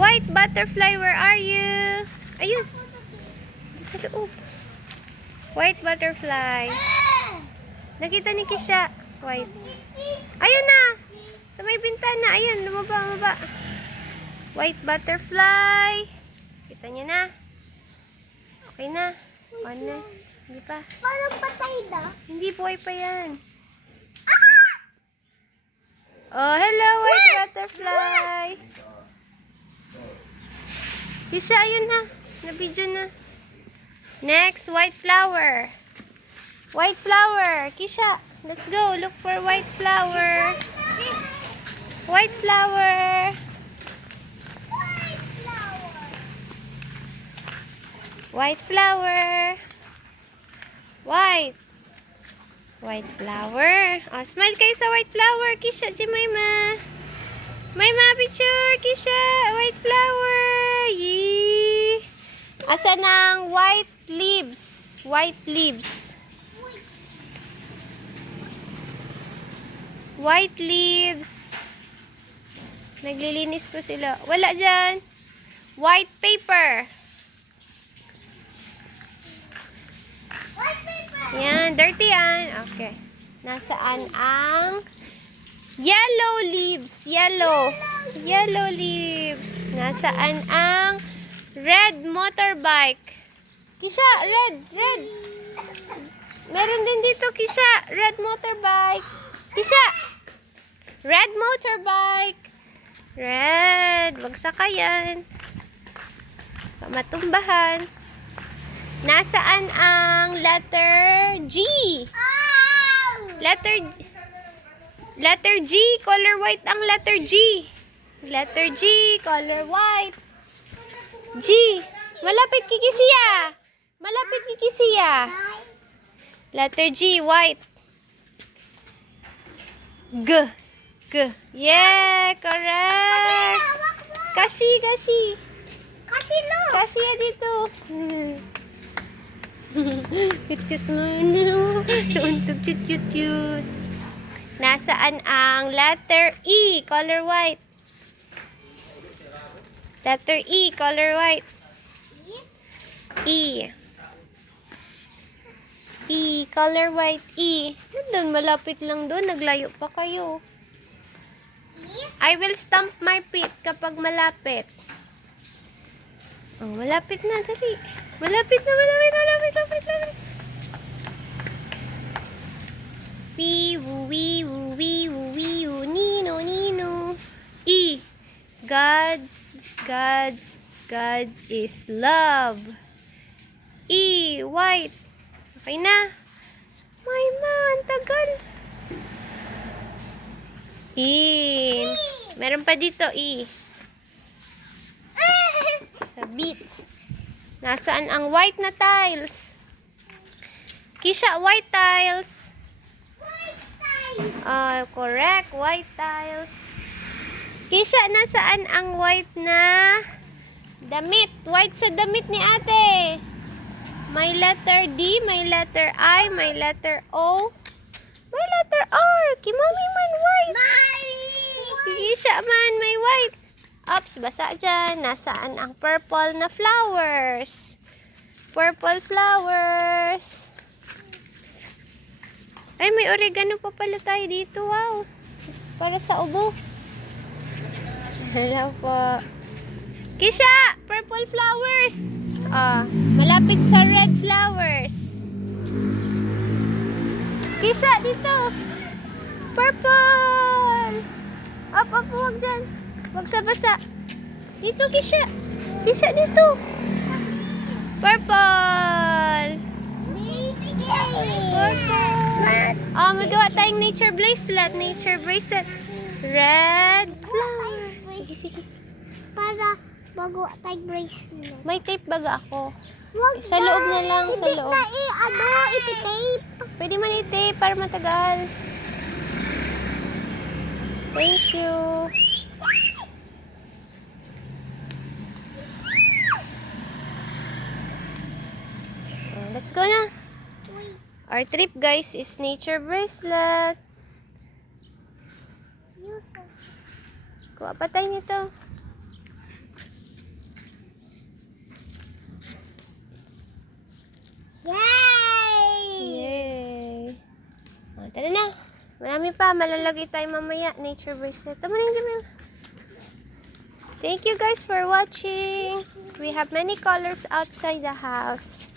White butterfly, where are you? Ayun. Sa loob. White butterfly. Nakita ni Kisha. White. Ayun na. Sa may bintana. Ayun. Lumaba. White butterfly. Kita niya na. Okay na. Honest. Hindi pa. Parang patay na. Hindi, buhay pa yan. Oh, hello, white butterfly. Kisha, ayun na. Na-video na. Next, white flower. White flower. Kisha, let's go. Look for white flower. White flower. White flower. White. White flower. Oh, smile kayo sa white flower. Kisha, Jemima. Mayma, picture. Kisha, white flower. Yee. Asa ng white leaves? White leaves. White leaves. Naglilinis pa sila. Wala dyan. White paper. Yan, dirty yan. Okay. Nasaan ang yellow leaves? Yellow leaves. Nasaan ang red motorbike? Kisha, red. Meron din dito, Kisha. Red motorbike. Kisha. Red motorbike. Red. Wag sakayan. Matumbahan. Nasaan ang letter G? Letter G. Color white ang letter G. Letter G. Color white. G. Malapit kikisiya. Letter G. White. G. Yeah, correct. Kasi. Kasi dito. Cute mo. Nauntog cute. Nasaan ang letter E? Color white. Letter E. Color white. E. Color white. E. Doon, malapit lang doon. Naglayo pa kayo. I will stamp my feet kapag malapit. Oh, malapit na. Dali. Malapit. Wee woo, nino. E. God is love. E. White. Okay na. Mayma, ang tagal. E. Meron pa dito, E. Sa beat. Nasaan ang white na tiles? Kisha, white tiles. Correct. White tiles. Kisha, nasaan ang white na damit? White sa damit ni ate. May letter D, may letter I, may letter O, may letter R. Kimami man white. Kisha man, may white. Ops, basa dyan. Nasaan ang purple na flowers? Purple flowers. Ay, may oregano pa pala tayo dito. Wow. Para sa ubo. Hello po. Kisha, purple flowers. Malapit sa red flowers. Kisha, dito. Purple. Up, huwag dyan. Huwag sa basa. Dito, Kisha. Kisha, dito. Purple. Magawa tayong nature bracelet. Red flowers. Sige. Para magawa tayong bracelet. May tape baga ako. Wag Sa loob na lang, sa loob. Hindi na iti-tape. Pwede man i-tape para matagal. Thank you. Let's go na. Our trip, guys, is nature bracelet. Kuha pa tayo nito. Marami pa. Malalagay tayo mamaya. Nature bracelet. Tama na yun. Thank you guys for watching. We have many colors outside the house.